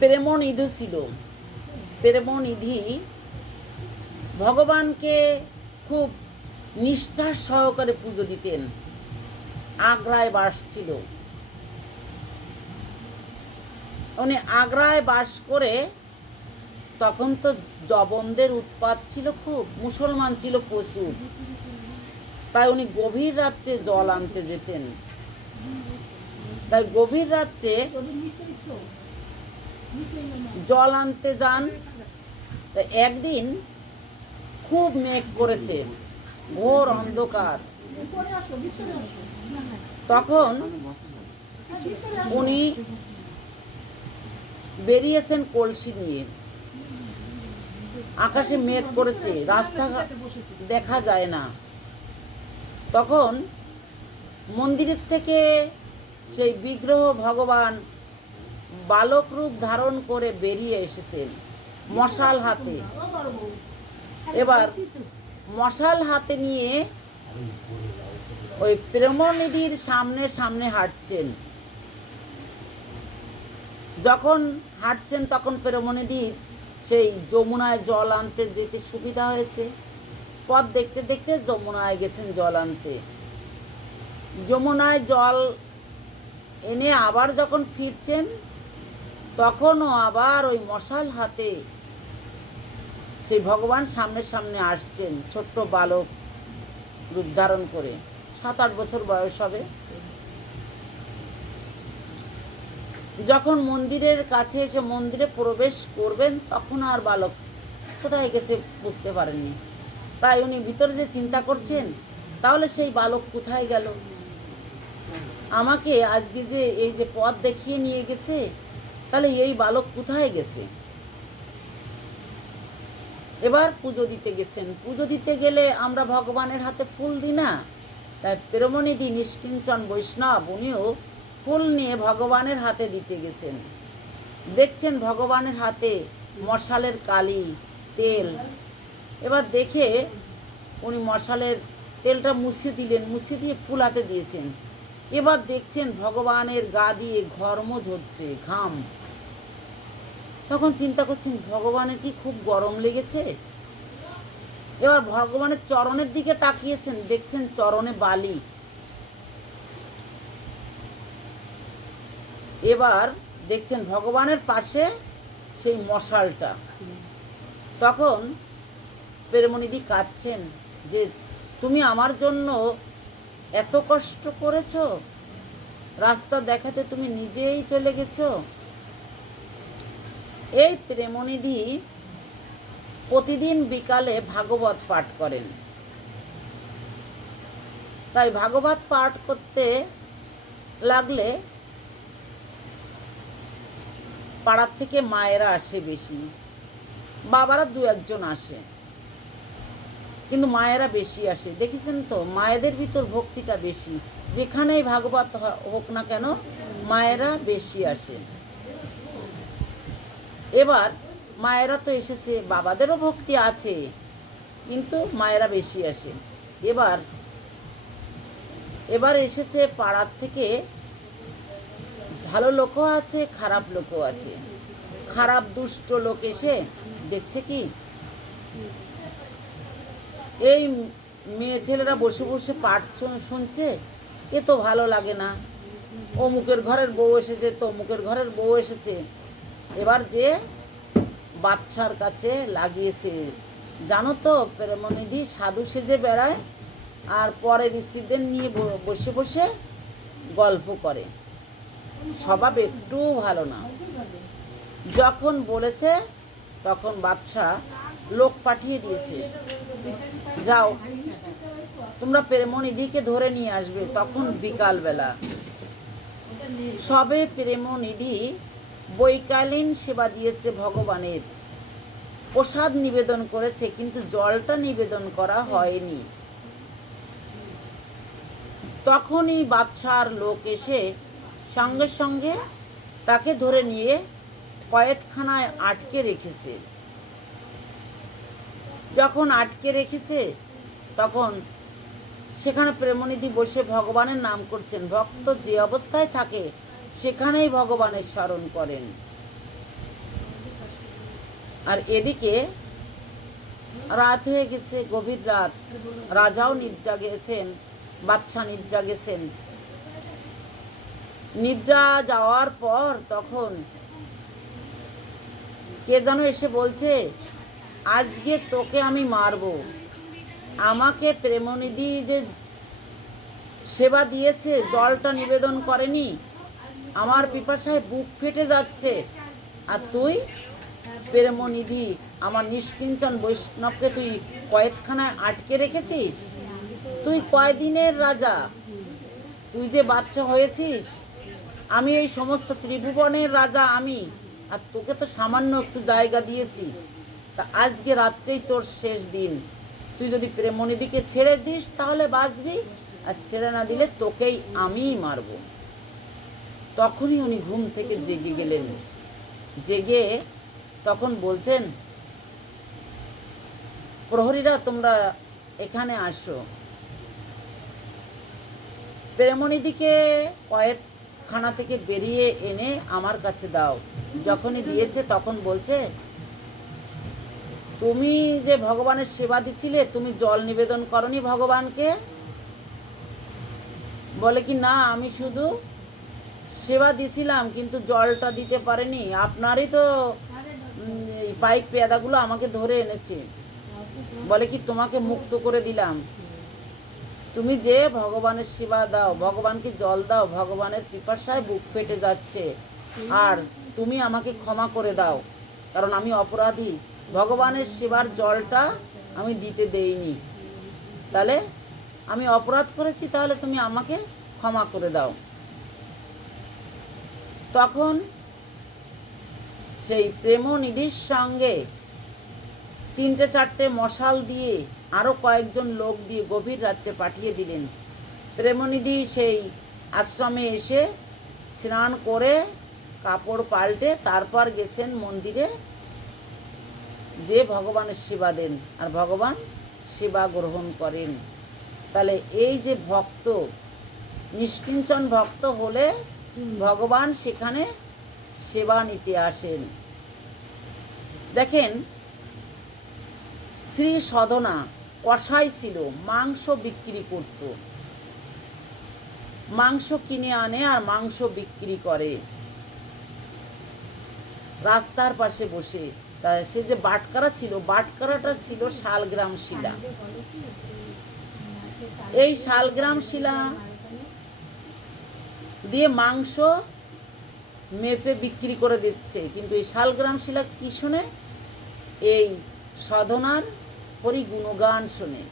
প্রেমনিধি ছিল। প্রেমনিধি ভগবানকে খুব নিষ্ঠার সহকারে পুজো দিতেন। আগ্রায় বাস ছিল। উনি আগ্রায় বাস করে, তখন তো জবনদের উৎপাত ছিল খুব, মুসলমান ছিল প্রচুর, তাই উনি গভীর রাত্রে জল আনতে যেতেন। তাই গভীর রাত্রে জল আনতে যান। একদিন খুব মেঘ করেছে, ঘোর অন্ধকার। তখন উনি বেরিয়েছেন কলসি নিয়ে। আকাশে মেঘ করেছে, রাস্তা দেখা যায় না। তখন মন্দিরের থেকে সেই বিগ্রহ ভগবান বালক রূপ ধারণ করে বেরিয়ে এসেছেন মশাল হাতে। এবার মশাল হাতে নিয়ে ওই প্রেমনিধির সামনে সামনে হাঁটছেন। যখন হাঁটছেন তখন প্রেমনিধির সেই যমুনায় জল আনতে যেতে সুবিধা হয়েছে। পথ দেখতে দেখতে যমুনায় গেছেন জল আনতে। যমুনায় জল এনে আবার যখন ফিরছেন, তখনও আবার ওই মশাল হাতে সেই ভগবান সামনে সামনে আসছেন, ছোট্ট বালক রূপ ধারণ করে। 7-8 বছর বয়স হবে। যখন মন্দিরের কাছে এসে মন্দিরে প্রবেশ করবেন, তখন আর বালক কোথায় গেছে বুঝতে পারেননি। তাই উনি ভিতরে যে চিন্তা করছেন, তাহলে সেই বালক কোথায় গেল, আমাকে আজকে যে এই যে পথ দেখিয়ে নিয়ে গেছে, তাহলে এই বালক কোথায় গেছে। এবার পুজো দিতে গেছেন। পুজো দিতে গেলে আমরা ভগবানের হাতে ফুল দিই না, তাই প্রেমনিধি নিষ্কিঞ্চন বৈষ্ণব উনিও ফুল নিয়ে ভগবানের হাতে দিতে গেছেন। দেখছেন ভগবানের হাতে মশালের কালি, তেল। এবার দেখে উনি মশালের তেলটা মুছে দিলেন, মুছে দিয়ে ফুল হাতে দিয়েছেন। এবার দেখছেন ভগবানের গা দিয়ে ঘর্ম ঝরছে, ঘাম। তখন চিন্তা করছেন ভগবানের কি খুব গরম লেগেছে। এবার ভগবানের চরণের দিকে তাকিয়েছেন, দেখছেন চরণে বালি। এবার দেখছেন ভগবানের পাশে সেই মশালটা। তখন প্রেমনিধি কাঁদছেন যে তুমি আমার জন্য এত কষ্ট করেছো, রাস্তা দেখাতে তুমি নিজেই চলে গেছো। এই প্রেমনিধি প্রতিদিন বিকালে ভাগবত পাঠ করেন। তাই ভাগবত পাঠ করতে লাগলে পাড়ার থেকে মায়েরা আসে বেশি, বাবারা 2-1 আসে, কিন্তু মায়েরা বেশি আসে। দেখেছেন তো, মায়েদের ভিতর ভক্তিটা বেশি। যেখানেই ভাগবত হোক না কেন, মায়েরা বেশি আসে। এবার মায়েরা তো এসেছে, বাবাদেরও ভক্তি আছে, কিন্তু মায়েরা বেশি আসে। এবার এসেছে পাড়ার থেকে, ভালো লোকও আছে, খারাপ লোকও আছে। খারাপ দুষ্ট লোক এসে দেখছে কি এই মেয়ে ছেলেরা বসে বসে পাঠ শুনছে, এ তো ভালো লাগে না। অমুকের ঘরের বউ এসেছে, তমুকের ঘরের বউ এসেছে। এবার যে বাচ্চার কাছে লাগিয়েছে, জানো তো প্রেমনিধি সাধু সেজে বেড়ায়, আর পরের স্ত্রীদের নিয়ে বসে বসে গল্প করে, স্বভাব একটুও ভালো না। যখন বলেছে তখন বাচ্চা লোক পাঠিয়ে দিয়েছে, যাও তোমরা প্রেমনিধিকে ধরে নিয়ে আসবে। তখন বিকালবেলা সবে প্রেমনিধি বৈকালীন সেবা দিয়েছে, ভগবানের প্রসাদ নিবেদন করেছে, কিন্তু জলটা নিবেদন করা হয়নি। তখনই বাদশার লোক এসে সঙ্গে সঙ্গে তাকে ধরে নিয়ে কয়েদখানায় আটকে রেখেছে। যখন আটকে রেখেছে তখন সেখানে প্রেমনিধি বসে ভগবানের নাম করছেন। ভক্ত যে অবস্থায় থাকে সেখানেই ভগবানের স্মরণ করেন। আর এদিকে রাত হয়ে গেছে, গভীর রাত, রাজাও নিদ্রা গেছেন, বাদশা নিদ্রা গেছেন। নিদ্রা যাওয়ার পর তখন কে যেন এসে বলছে, আজকে তোকে আমি মারবো। আমাকে প্রেমনিধি যে সেবা দিয়েছে, জলটা নিবেদন করেনি, আমার পিপাসায় বুক ফেটে যাচ্ছে, আর তুই প্রেমনিধি আমার নিষ্কিঞ্চন বৈষ্ণবকে তুই কয়েদখানায় আটকে রেখেছিস। তুই কয়দিনের রাজা, তুই যে বাচ্চা হয়েছিস, আমি এই সমস্ত ত্রিভুবনের রাজা আমি, আর তোকে তো সামান্য একটু জায়গা দিয়েছি। তা আজকে রাত্রেই তোর শেষ দিন, তুই যদি প্রেমনিধিকে ছেড়ে দিস তাহলে বাঁচবি, আর ছেড়ে না দিলে তোকেই আমিই মারব। তখনই উনি ঘুম থেকে জেগে গেলেন। জেগে তখন বলছেন, প্রহরীরা তোমরা এখানে আসো, প্রেমনিধিকে কয়েদখানা থেকে বেরিয়ে এনে আমার কাছে দাও। যখনই দিয়েছে তখন বলছে, তুমি যে ভগবানের সেবা দিছিলে, তুমি জল নিবেদন করনি ভগবানকে? বলে কি, না, আমি শুধু সেবা দিছিলাম কিন্তু জলটা দিতে পারিনি, আপনারই তো এই পাইপ পেয়াদাগুলো আমাকে ধরে এনেছে। বলে কি, তোমাকে মুক্ত করে দিলাম, তুমি যে ভগবানের সেবা দাও, ভগবানকে জল দাও, ভগবানের পিপাসায় বুক ফেটে যাচ্ছে, আর তুমি আমাকে ক্ষমা করে দাও, কারণ আমি অপরাধী, ভগবানের সেবার জলটা আমি দিতে দেইনি, তাহলে আমি অপরাধ করেছি, তাহলে তুমি আমাকে ক্ষমা করে দাও। তখন সেই প্রেমনিধির সঙ্গে 3-4টে মশাল দিয়ে আরও কয়েকজন লোক দিয়ে গভীর রাত্রে পাঠিয়ে দিলেন। প্রেমনিধি সেই আশ্রমে এসে স্নান করে কাপড় পাল্টে তারপর গেছেন মন্দিরে, যে ভগবানের সেবা দেন, আর ভগবান সেবা গ্রহণ করেন। তাহলে এই যে ভক্ত, নিষ্কিঞ্চন ভক্ত হলে ভগবান সেখানে সেবা নিতে আসেন। দেখেন, শ্রী সদনা কসাই ছিল, মাংস বিক্রি করত, মাংস কিনে আনে আর মাংস বিক্রি করে রাস্তার পাশে বসে। তা সে যে বাটকারা ছিল, বাটকারাটা ছিল শালগ্রাম শিলা। এই শালগ্রাম শিলা দিয়ে মাংস মেপে বিক্রি করে দিচ্ছে, কিন্তু এই শালগ্রাম শিলা কি শুনে? এই সাধনার হরি গুণগান শোনে,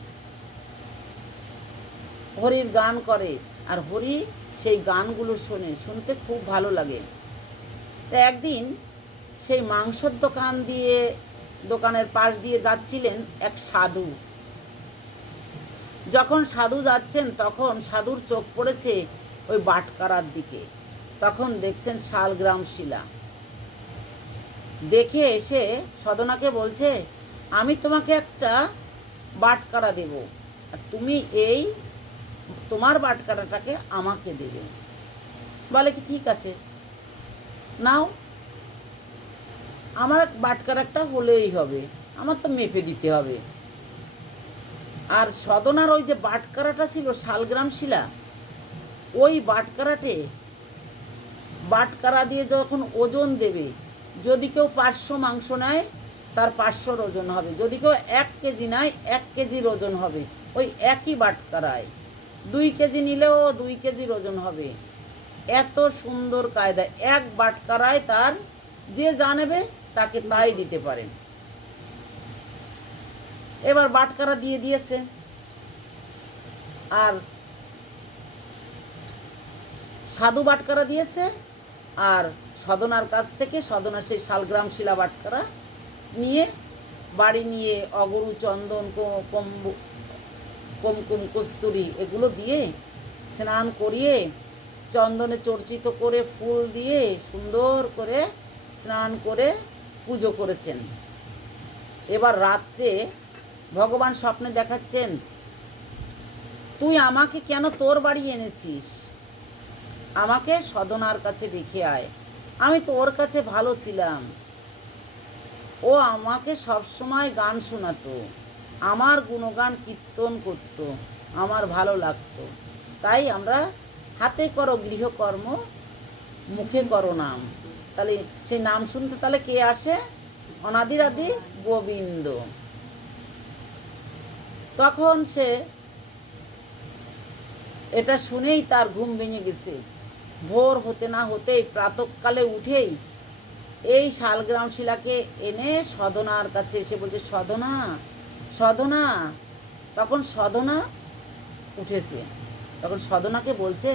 হরির গান করে, আর হরি সেই গানগুলো শোনে, শুনতে খুব ভালো লাগে। তা একদিন সেই মাংসর দোকানের পাশ দিয়ে যাচ্ছিলেন এক সাধু। যখন সাধু যাচ্ছেন তখন সাধুর চোখ পড়েছে ওই বাটকারার দিকে। তখন দেখছেন শালগ্রাম শিলা। দেখে এসে সদনাকে বলছে, আমি তোমাকে একটা বাটকারা দেব, আর তুমি এই তোমার বাটকারাটাকে আমাকে দেবে। বলে কি, ঠিক আছে, নাও, আমার বাটকারাটা হলেই হবে, আমার তো মেপে দিতে হবে। আর সদনার ওই যে বাটকারাটা ছিল শালগ্রাম শিলা, ওই বাটকারা দিয়ে যখন ওজন দেবে, যদি কেউ 500 মাংস নেয় তার 500 ওজন হবে, যদি কেউ 1 কেজি নেয় 1 কেজির ওজন হবে ওই একই বাটকারায়, 2 কেজি নিলেও 2 কেজির ওজন হবে। এত সুন্দর কায়দা, এক বাটকারায় তার যে জানেবে তাকে তাই দিতে পারেন। এবার বাটকারা দিয়ে দিয়েছে, আর সাধু বাটকারা দিয়েছে, আর সদনার কাছ থেকে সদনা সেই শালগ্রাম শিলা বাটকারা নিয়ে বাড়ি নিয়ে অগরু, চন্দন, কুমকুম, কস্তুরি এগুলো দিয়ে স্নান করিয়ে, চন্দনে চর্চিত করে, ফুল দিয়ে সুন্দর করে স্নান করে পুজো করেছেন। এবার রাত্রে ভগবান স্বপ্নে দেখাচ্ছেন, তুই আমাকে কেন তোর বাড়ি এনেছিস? আমাকে সদনার কাছে রেখে আয়, আমি তো ওর কাছে ভালো ছিলাম। ও আমাকে সবসময় গান শোনাতো, আমার গুণগান কীর্তন করতো, আমার ভালো লাগতো। তাই আমরা হাতে করো গৃহকর্ম, মুখে করো নাম। তাহলে সেই নাম শুনতে তাহলে কে আসে? অনাদির আদি গোবিন্দ। তখন সে এটা শুনেই তার ঘুম ভেঙে গেছে। ভোর হতে না হতেই প্রাতঃকালে উঠেই এই শালগ্রাম শিলাকে এনে সধনার কাছে এসে বলছে, সধনা সধনা। তখন সধনা উঠেছে। তখন সধনাকে বলছে,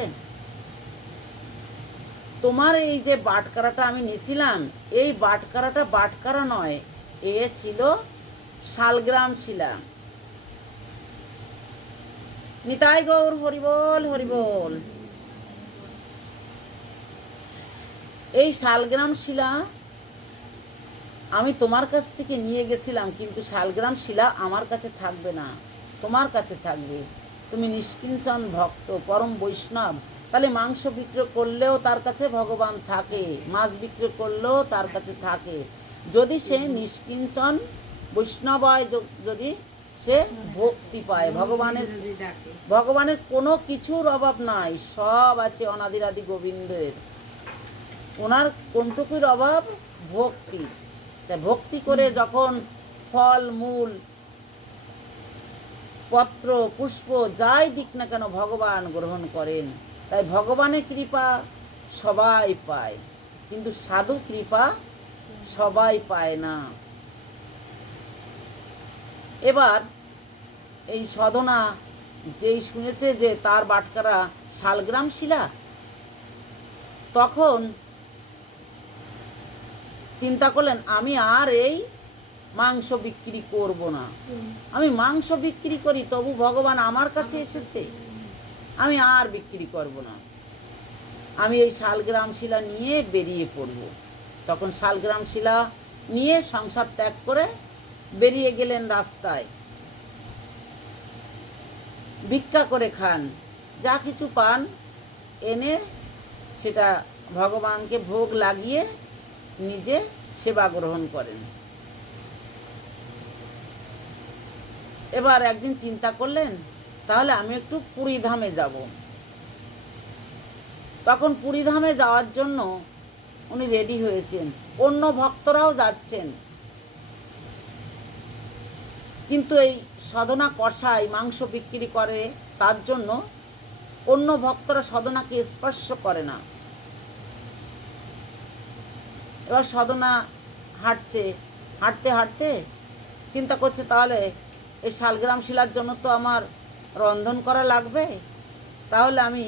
তোমার এই যে বাটকারাটা আমি নিয়েছিলাম, এই বাটকারাটা বাটকারা নয়, এ ছিল শালগ্রাম শিলা। নিতাই গৌর হরিবল হরিবল। এই শালগ্রাম শিলা আমি তোমার কাছ থেকে নিয়ে গেছিলাম, কিন্তু শালগ্রাম শিলা আমার কাছে থাকবে না, তোমার কাছে থাকবে। তুমি নিষ্কিঞ্চন ভক্ত, পরম বৈষ্ণব। তাহলে মাংস বিক্রি করলেও তার কাছে ভগবান থাকে, মাছ বিক্রি করলেও তার কাছে থাকে, যদি সে নিষ্কিঞ্চন বৈষ্ণব হয়, যদি সে ভক্তি পায়। ভগবানের কোনো কিছুর অভাব নাই, সব আছে অনাদির আদি গোবিন্দের। ওনার কোনটুকুর অভাব? ভক্তি। তাই ভক্তি করে যখন ফল মূল পত্র পুষ্প যাই দিক না কেন ভগবান গ্রহণ করেন। তাই ভগবানের কৃপা সবাই পায়, কিন্তু সাধু কৃপা সবাই পায় না। এবার এই সাধনা যেই শুনেছে যে তার বাটকারা শালগ্রাম শিলা, তখন চিন্তা করলেন, আমি আর এই মাংস বিক্রি করব না। আমি মাংস বিক্রি করি তবু ভগবান আমার কাছে এসেছে, আমি আর বিক্রি করব না। আমি এই শালগ্রাম শিলা নিয়ে বেরিয়ে পড়ব। তখন শালগ্রাম শিলা নিয়ে সংসার ত্যাগ করে বেরিয়ে গেলেন রাস্তায়। ভিক্ষা করে খান, যা কিছু পান এনে সেটা ভগবানকে ভোগ লাগিয়ে নিজে সেবা গ্রহণ করেন। এবার একদিন চিন্তা করলেন, তাহলে আমি একটু পুরীধামে যাব। তখন পুরীধামে যাওয়ার জন্য উনি রেডি হয়েছেন, অন্য ভক্তরাও যাচ্ছেন। কিন্তু এই সাধনা কষাই মাংস বিক্রি করে, তার জন্য অন্য ভক্তরা সাধনাকে স্পর্শ করে না। এবার সাধনা হাঁটছে, হাঁটতে হাঁটতে চিন্তা করছে, তাহলে এই শালগ্রাম শিলার জন্য তো আমার রন্ধন করা লাগবে, তাহলে আমি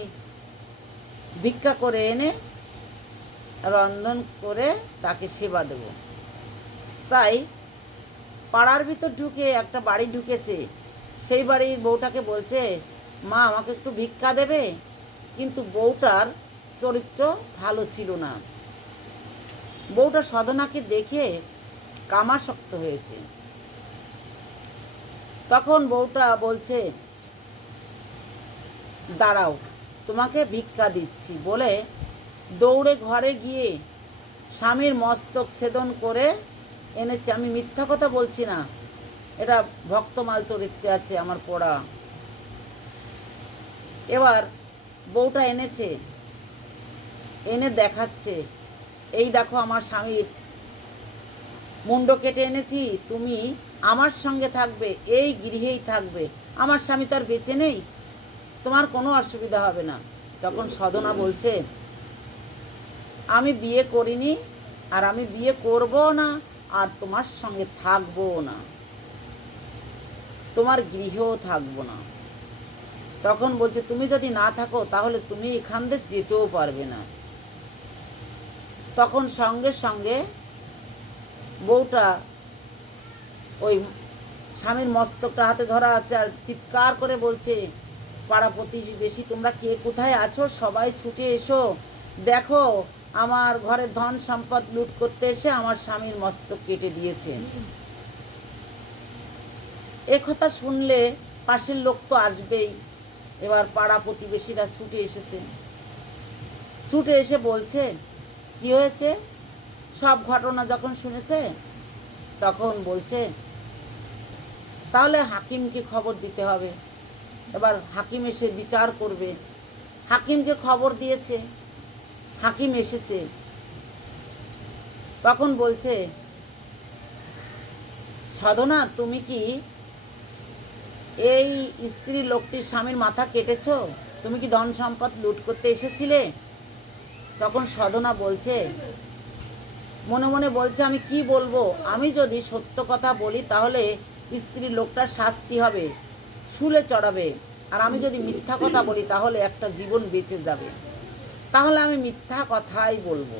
ভিক্ষা করে এনে রন্ধন করে তাকে সেবা দেব। তাই পাড়ার ভিতর ঢুকে একটা বাড়ি ঢুকেছে। সেই বাড়ির বউটাকে বলছে, মা আমাকে একটু ভিক্ষা দেবে। কিন্তু বউটার চরিত্র ভালো ছিল না। বউটা সাধনাকে দেখে কামাসক্ত হয়েছে। তখন বউটা বলছে, দাঁড়াও তোমাকে ভিক্ষা দিচ্ছি বলে দৌড়ে ঘরে গিয়ে স্বামীর মস্তক ছেদন করে এনেছে। আমি মিথ্যা কথা বলছি না, এটা ভক্তমাল চরিত্রে আছে আমার পড়া। এবার বউটা এনেছে, এনে দেখাচ্ছে, এই দেখো আমার স্বামীর মুন্ড কেটে এনেছি, তুমি আমার সঙ্গে থাকবে, এই গৃহেই থাকবে। আমার স্বামী তো আর বেঁচে নেই, তোমার কোনো অসুবিধা হবে না। তখন সাধনা বলছে, আমি বিয়ে করিনি, আর আমি বিয়ে করব না, আর তোমার সঙ্গে থাকবো না, তোমার গৃহেও থাকবো না। তখন বলছে, তুমি যদি না থাকো তাহলে তুমি এখান থেকে যেতেও পারবে না। তখন সঙ্গে সঙ্গে বউটা ওই স্বামীর মস্তকটা হাতে ধরা আছে আর চিৎকার করে বলছে, পাড়া প্রতিবেশী তোমরা কে কোথায় আছো, সবাই ছুটে এসো, দেখো আমার ঘরের ধন সম্পদ লুট করতে এসে আমার স্বামীর মস্তক কেটে দিয়েছে। এ কথা শুনলে পাশের লোক তো আসবেই। এবার পাড়া প্রতিবেশীরা ছুটে এসেছে, ছুটে এসে বলছে, কি হয়েছে। সব ঘটনা যখন শুনেছে তখন বলছে তাহলে হাকিমকে খবর দিতে হবে। এবার হাকিম এসে বিচার করবে। হাকিমকে খবর দিয়েছে, হাকিম এসেছে। তখন বলছে, সাধনা, তুমি কি এই স্ত্রী লোকটির স্বামীর মাথা কেটেছো? তুমি কি ধন সম্পদ লুট করতে এসেছিলে? তখন সাধনা বলছে, মনে মনে বলছে, আমি কি বলবো? আমি যদি সত্য কথা বলি তাহলে স্ত্রী লোকটার শাস্তি হবে, শুলে চড়াবে। আর আমি যদি মিথ্যা কথা বলি তাহলে একটা জীবন বেঁচে যাবে। তাহলে আমি মিথ্যা কথাই বলবো।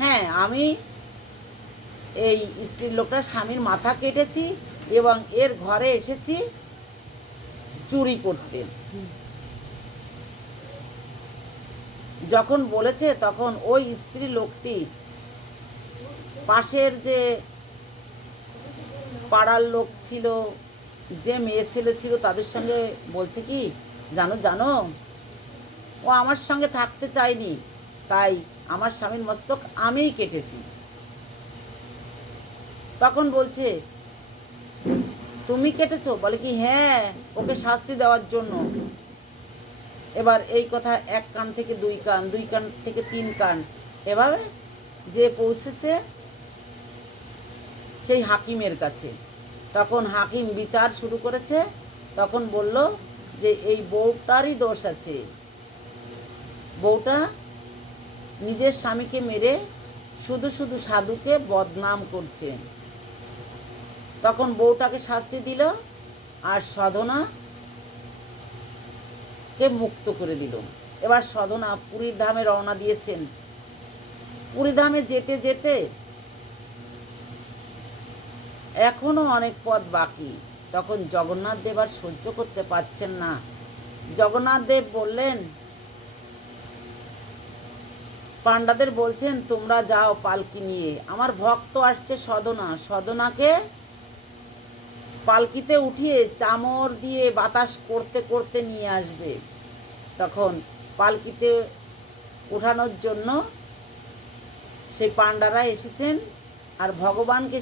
হ্যাঁ, আমি এই স্ত্রী লোকটার স্বামীর মাথা কেটেছি এবং এর ঘরে এসেছি চুরি করতে। যখন বলেছে তখন ওই স্ত্রী লোকটি পাশের যে পাড়ার লোক ছিল, যে মেয়ে ছেলে ছিল, তাদের সঙ্গে বলছে কি, জানো জানো, ও আমার সঙ্গে থাকতে চায়নি, তাই আমার স্বামীর মস্তক আমিই কেটেছি। তখন বলছে, তুমি কেটেছো? বলে কি, হ্যাঁ, ওকে শাস্তি দেওয়ার জন্য। এবার এই কথা এক কান থেকে দুই কান, দুই কান থেকে তিন কান, এভাবে যে পৌঁছেছে সেই হাকিমের কাছে। তখন হাকিম বিচার শুরু করেছে। তখন বলল যে এই বউটারই দোষ আছে। বউটা নিজের স্বামীকে মেরে শুধু শুধু সাধুকে বদনাম করছে। তখন বউটাকে শাস্তি দিল আর সাধনাকে মুক্ত করে দিল। এবার সাধনা পুরীর ধামে রওনা দিয়েছেন। পুরী ধামে যেতে যেতে এখনো অনেক পথ বাকি। তখন জগন্নাথ দেব আর সহ্য করতে পারছেন না। জগন্নাথ দেব বললেন, পাণ্ডাদের বলছেন, তোমরা যাও পালকি নিয়ে, আমার ভক্ত আসছে সাধনা, সাধনাকে পালকিতে উঠিয়ে চামর দিয়ে বাতাস করতে করতে নিয়ে আসবে। তখন পালকিতে উঠানোর জন্য সেই পাণ্ডারা এসেছেন আর ভগবানকে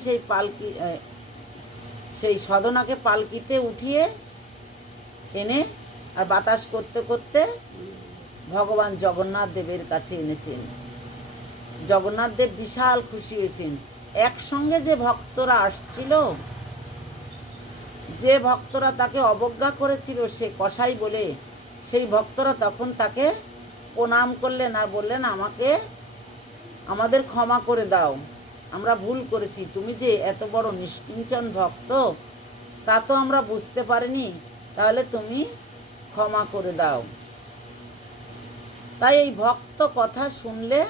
সেই সাধনাকে পালকিতে উঠিয়ে এনে আর বাতাস করতে করতে ভগবান জগন্নাথ দেবের কাছে এনেছেন। জগন্নাথ দেব বিশাল খুশি হয়েছেন। একসঙ্গে যে ভক্তরা আসছিল, যে ভক্তরা তাকে অবজ্ঞা করেছিল সে কসাই বলে, সেই ভক্তরা তখন তাকে প্রণাম করলেন আর বললেন, আমাদের ক্ষমা করে দাও, আমরা ভুল করেছি। তুমি যে এত বড় নিষ্কিঞ্চন ভক্ত তা তো আমরা বুঝতে পারিনি, তাহলে তুমি ক্ষমা করে দাও। তাই এই ভক্ত কথা শুনলে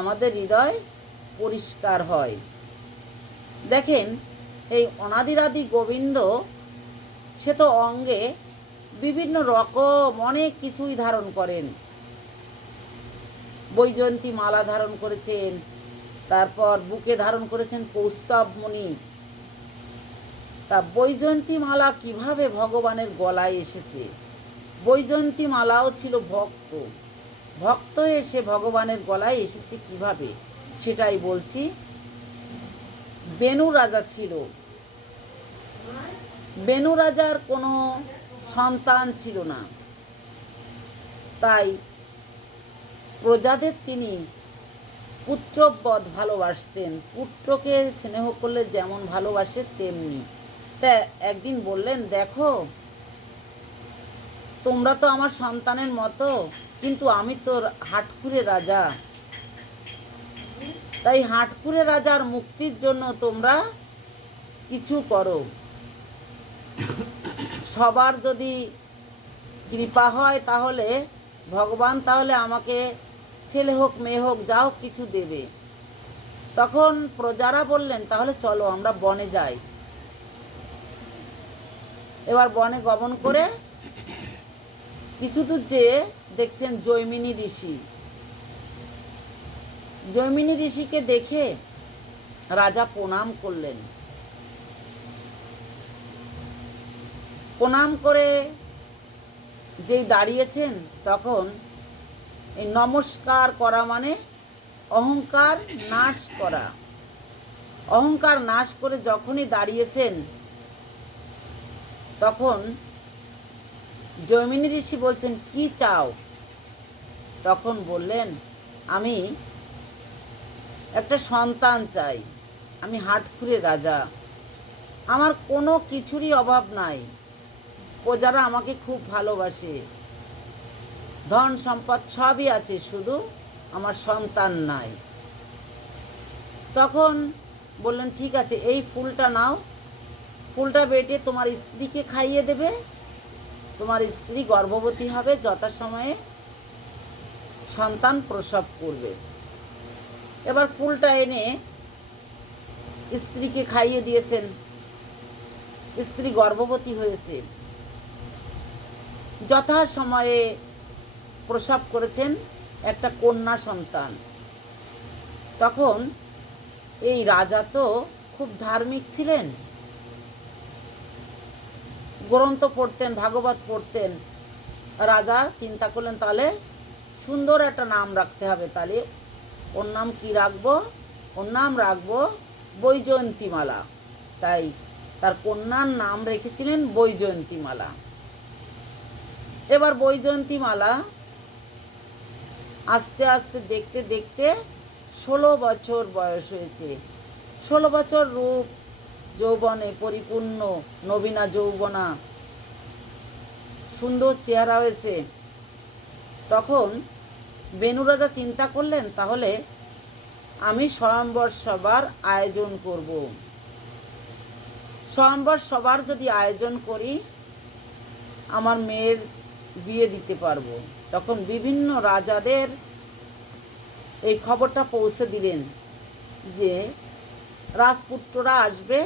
আমাদের হৃদয় পরিষ্কার হয়। দেখেন, এই অনাদিরাদি গোবিন্দ সে তো অঙ্গে বিভিন্ন রকম অনেক কিছুই ধারণ করেন। বৈজয়ন্তী মালা ধারণ করেছেন, তারপর বুকে ধারণ করেছেন কৌস্তব মণি। তা বৈজয়ন্তী মালা কিভাবে ভগবানের গলায় এসেছে? বৈজয়ন্তী মালাও ছিল ভক্ত, ভক্ত এসে ভগবানের গলায় এসেছে কিভাবে সেটাই বলছি। বেনু রাজা ছিল, বেনু রাজার কোনো সন্তান ছিল না, তাই প্রজাদের তিনি পুত্রবৎ ভালোবাসতেন। পুত্রকে স্নেহ করলে যেমন ভালোবাসে তেমনি। তা একদিন বললেন, দেখো, তোমরা তো আমার সন্তানের মতো, কিন্তু আমি তো হাটকুরে রাজা, তাই হাটকুরে রাজার মুক্তির জন্য তোমরা কিছু করো। সবার যদি কৃপা হয় তাহলে ভগবান তাহলে আমাকে ছেলে হোক মেয়ে হোক যা হোক কিছু দেবে। তখন প্রজারা বললেন, তাহলে চলো আমরা বনে যাই। এবার বনে গমন করে কিছু দূর যেয়ে দেখছেন জৈমিনী ঋষি। জৈমিনী ঋষিকে দেখে রাজা প্রণাম করলেন। প্রণাম করে যেই দাঁড়িয়েছেন তখন এই নমস্কার করা মানে অহংকার নাশ করা। অহংকার নাশ করে যখনই দাঁড়িয়েছেন, তখন জৈমিনী ঋষি বলছেন, কি চাও? তখন বললেন, আমি একটা সন্তান চাই, আমি হাটখুরে রাজা, আমার কোনো কিছুরই অভাব নাই, প্রজারা আমাকে খুব ভালোবাসে, ধন সম্পদ সবই আছে, শুধু আমার সন্তান নাই। তখন বললেন, ঠিক আছে, এই ফুলটা নাও, ফুলটা বেটে তোমার স্ত্রীকে খাইয়ে দেবে, তোমার স্ত্রী গর্ভবতী হবে, যথাসময়ে সন্তান প্রসব করবে। এবার ফুলটা এনে স্ত্রীকে খাইয়ে দিয়েছেন, স্ত্রী গর্ভবতী হয়েছে, যথাসময়ে প্রসব করেছেন একটা কন্যা সন্তান। তখন এই রাজা তো খুব ধার্মিক ছিলেন, গ্রন্থ পড়তেন, ভাগবত পড়তেন। রাজা চিন্তা করলেন, তাহলে সুন্দর একটা নাম রাখতে হবে, তাহলে ওর নাম কি রাখবো? ওর নাম রাখবো বৈজয়ন্তীমালা। তাই তার কন্যার নাম রেখেছিলেন বৈজয়ন্তীমালা। এবার বৈজয়ন্তীমালা আস্তে আস্তে দেখতে দেখতে 16 বছর বয়স হয়েছে। 16 বছর রূপ যৌবনে পরিপূর্ণ, নবীনা যৌবনা, সুন্দর চেহারা হয়েছে। তখন বেনু রাজা চিন্তা করলেন, তাহলে আমি স্বয়ম্বর সভার আয়োজন করব। স্বয়ম্বর সভার যদি আয়োজন করি, আমার মেয়ের বিয়ে দিতে পারবো। তখন বিভিন্ন রাজাদের এই খবরটা পৌঁছে দিলেন যে রাজপুত্ররা আসবে,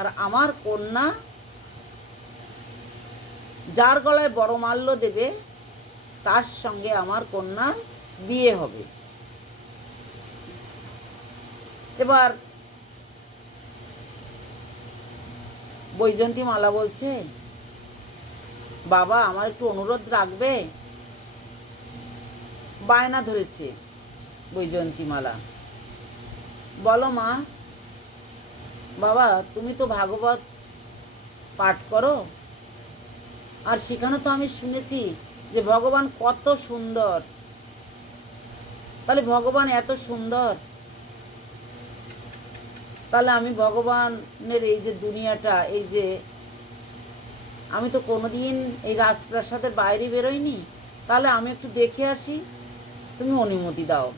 আর আমার কন্যা যার গলায় বড়মাল্য দেবে, তার সঙ্গে আমার কন্যার বিয়ে হবে। এবার বৈজয়ন্তীমালা বলছে, বাবা আমার একটু অনুরোধ রাখবে? বায়না ধরেছে বৈজয়ন্তীমালা। বলো মা। বাবা, তুমি তো ভাগবত পাঠ করো, আর সেখানে তো আমি শুনেছি যে ভগবান কত সুন্দর। তাহলে ভগবান এত সুন্দর, তাহলে আমি ভগবানের এই যে দুনিয়াটা, এই যে আমি তো কোনোদিন এই রাজপ্রাসাদের বাইরে বেরোইনি, তাহলে আমি একটু দেখে আসি, তুমি অনুমতি দাও।